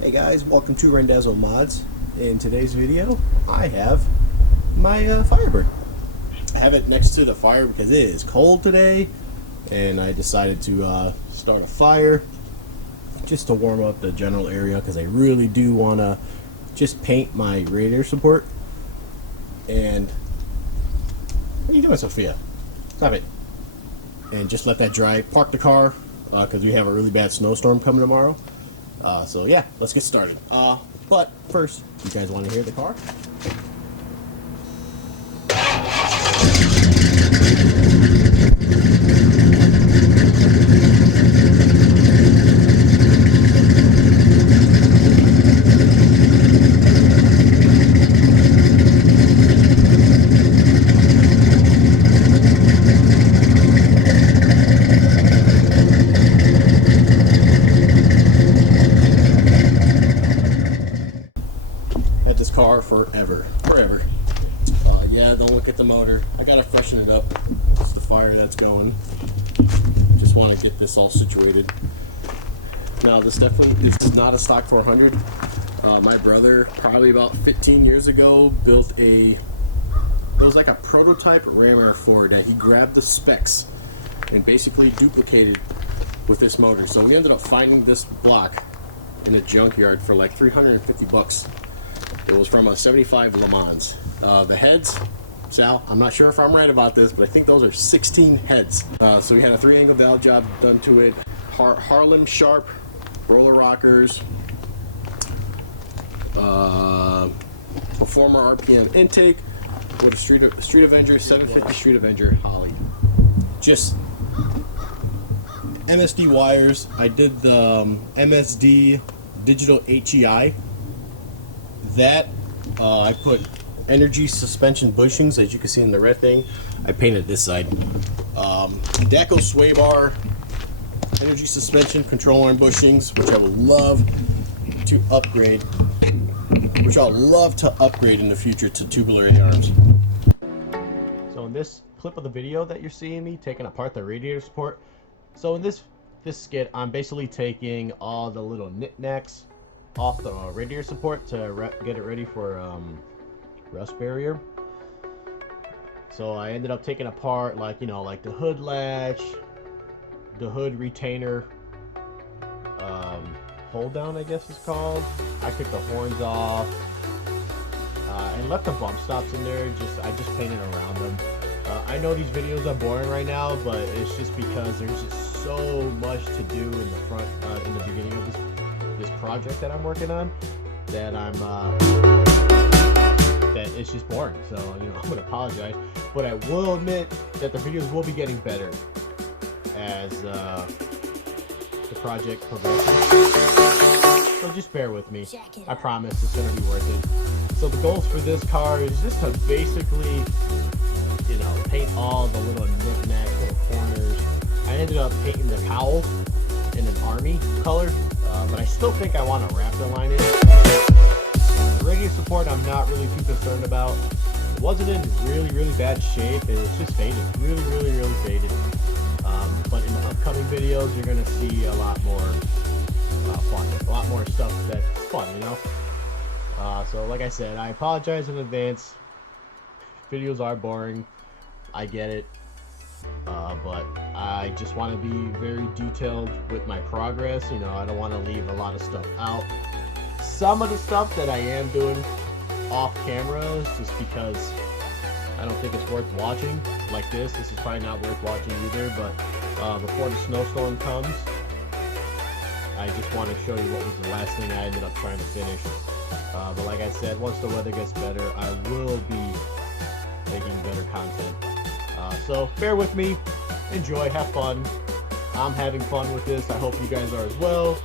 Hey guys, welcome to RandazzoModZ. In today's video, I have my Firebird. I have it next to the fire because it is cold today, and I decided to start a fire just to warm up the general area because I really do want to just paint my radiator support. And what are you doing, Sophia? Stop it. And just let that dry. Park the car because we have a really bad snowstorm coming tomorrow. So yeah, let's get started. But first, you guys want to hear the car? This car forever. Yeah, don't look at the motor. I gotta freshen it up. It's the fire that's going. Just want to get this all situated. Now, this is not a stock 400. My brother, probably about 15 years ago, built it was like a prototype Ram 4 that he grabbed the specs and basically duplicated with this motor. So we ended up finding this block in a junkyard for like 350 bucks. It was from a 75 Le Mans. The heads, Sal, I'm not sure if I'm right about this, but I think those are 16 heads. So we had a 3-angle dial job done to it. Harlem Sharp roller rockers. Performer RPM intake with a Street Avenger 750 Street Avenger Holly. Just MSD wires. I did the MSD digital HEI. That I put energy suspension bushings, as you can see in the red thing. I painted this side. Deco sway bar, energy suspension control arm bushings, which I would love to upgrade. In the future to tubular A-arms. So in this clip of the video that you're seeing me taking apart the radiator support, so in this skit, I'm basically taking all the little knickknacks off the radiator support to get it ready for rust barrier. So I ended up taking apart like the hood latch, the hood retainer, hold down I guess it's called. I took the horns off and left the bump stops in there. I just painted around them. I know these videos are boring right now, but it's just because there's just so much to do in the front in the beginning of this project that I'm working on that that it's just boring. So I'm gonna apologize, but I will admit that the videos will be getting better as the project progresses. So just bear with me. I promise it's gonna be worth it. So the goals for this car is just to basically paint all the little knickknacks, little corners. I ended up painting the cowl in an army color. But I still think I want to Raptor line it. The radiator support I'm not really too concerned about. It wasn't in really bad shape. It was just faded, really faded. But in the upcoming videos, you're gonna see a lot more fun, a lot more stuff that's fun, So like I said, I apologize in advance. Videos are boring. I get it. But I just want to be very detailed with my progress. I don't want to leave a lot of stuff out. Some of the stuff that I am doing off camera is just because I don't think it's worth watching. Like this is probably not worth watching either, but before the snowstorm comes, I just want to show you what was the last thing I ended up trying to finish. But like I said, once the weather gets better, I will be making better content. So bear with me, enjoy, have fun. I'm having fun with this. I hope you guys are as well.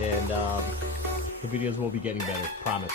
And the videos will be getting better, promise.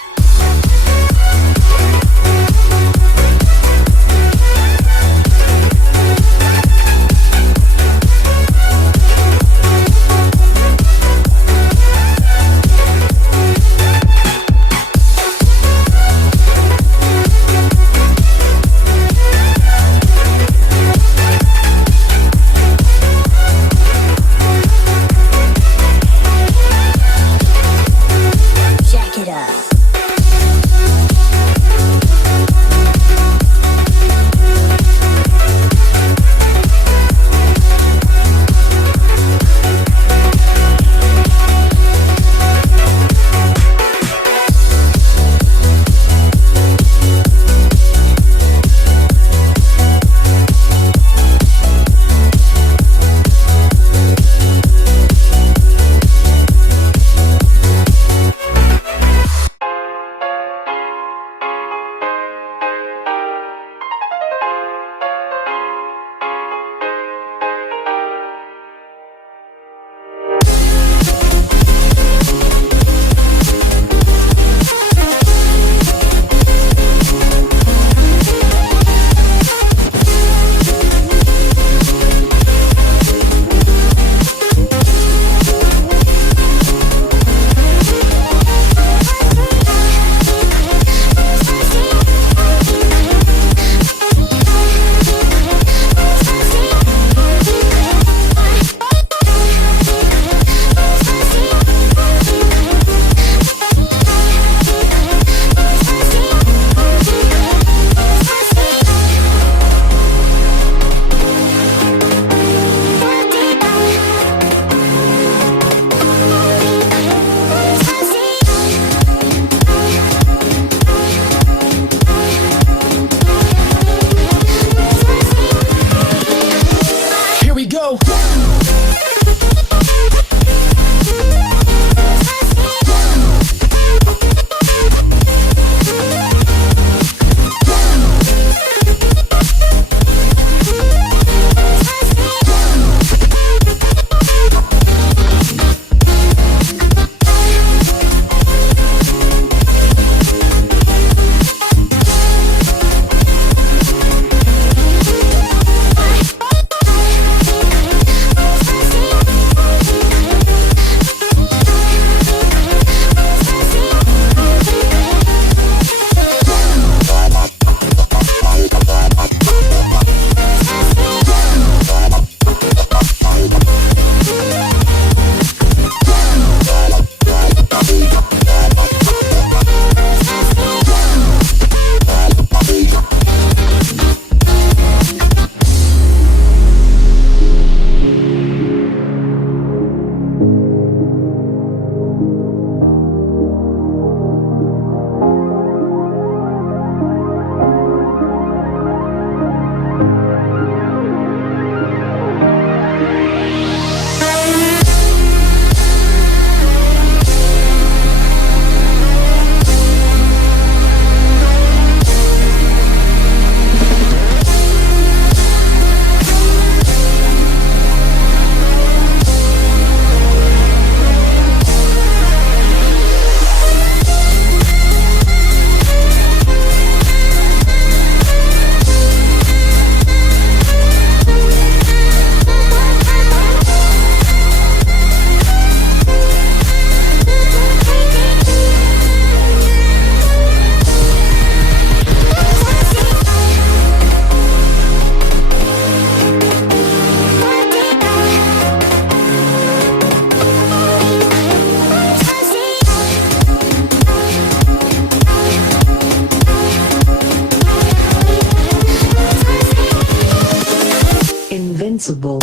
responsible.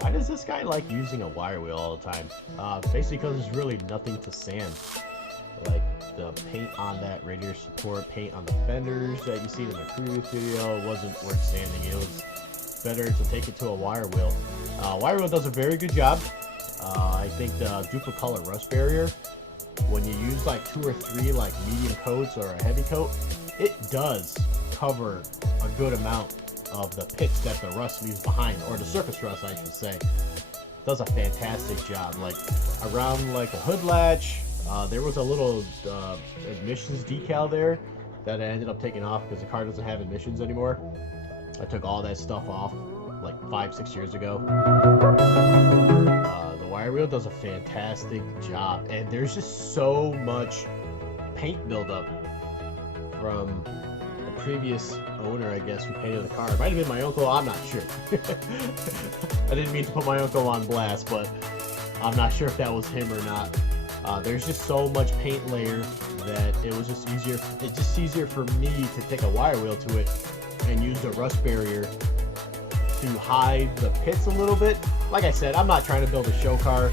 Why does this guy like using a wire wheel all the time? Basically because there's really nothing to sand. Like the paint on that radiator support, paint on the fenders that you see in the previous video wasn't worth sanding. It was better to take it to a wire wheel. Wire wheel does a very good job. I think the duplicolor rust barrier, when you use like 2 or 3 like medium coats or a heavy coat, it does cover a good amount of the pits that the rust leaves behind, or the surface rust I should say. Does a fantastic job. Like around like a hood latch, there was a little emissions decal there that I ended up taking off because the car doesn't have emissions anymore. I took all that stuff off like 5-6 years ago. The wire wheel does a fantastic job, and there's just so much paint buildup from the previous owner, I guess, who painted the car. It might have been my uncle, I'm not sure. I didn't mean to put my uncle on blast, but I'm not sure if that was him or not. There's just so much paint layer that it was just easier. It's just easier for me to take a wire wheel to it and use the rust barrier to hide the pits a little bit. Like I said, I'm not trying to build a show car.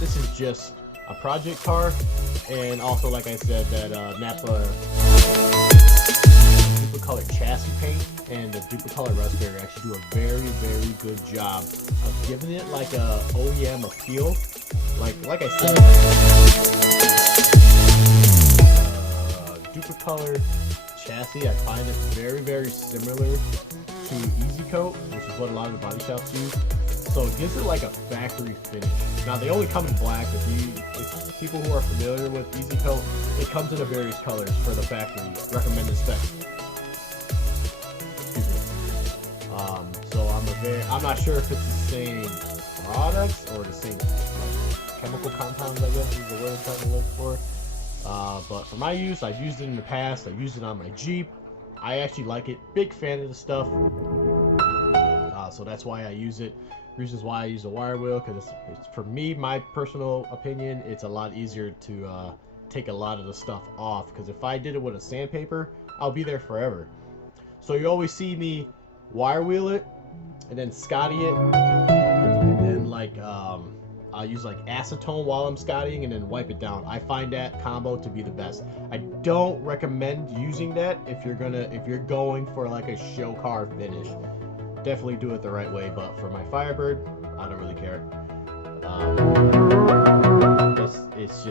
This is just a project car, and also, like I said, that Napa duplicolor chassis paint and the duplicolor rust barrier actually do a very, very good job of giving it like a OEM appeal. Like I said, duplicolor chassis, I find it very, very similar to Easy Coat, which is what a lot of the body shops use. So it gives it like a factory finish. Now they only come in black. If people who are familiar with Easy Coat, it comes in the various colors for the factory recommended spec. Excuse me. So I'm not sure if it's the same products or the same chemical compounds, I guess is the word I'm trying to look for. But for my use, I've used it in the past. I've used it on my Jeep. I actually like it. Big fan of the stuff. So that's why I use it. Reasons why I use a wire wheel, because it's for me, my personal opinion, it's a lot easier to take a lot of the stuff off. Because if I did it with a sandpaper, I'll be there forever. So you always see me wire wheel it, and then Scotty it, and then like I'll use like acetone while I'm scottying and then wipe it down. I find that combo to be the best. I don't recommend using that if you're going for like a show car finish. Definitely do it the right way, but for my Firebird, I don't really care. It's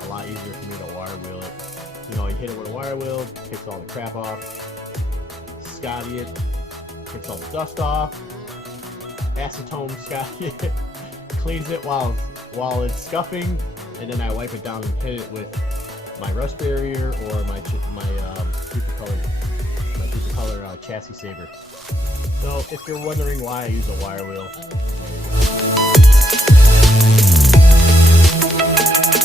a lot easier for me to wire wheel it. You know, you hit it with a wire wheel, kicks all the crap off. Scotty it, kicks all the dust off. Acetone Scotty it, cleans it while it's scuffing, and then I wipe it down and hit it with my rust barrier or my duplicolor chassis saver. So if you're wondering why I use a wire wheel, there you go.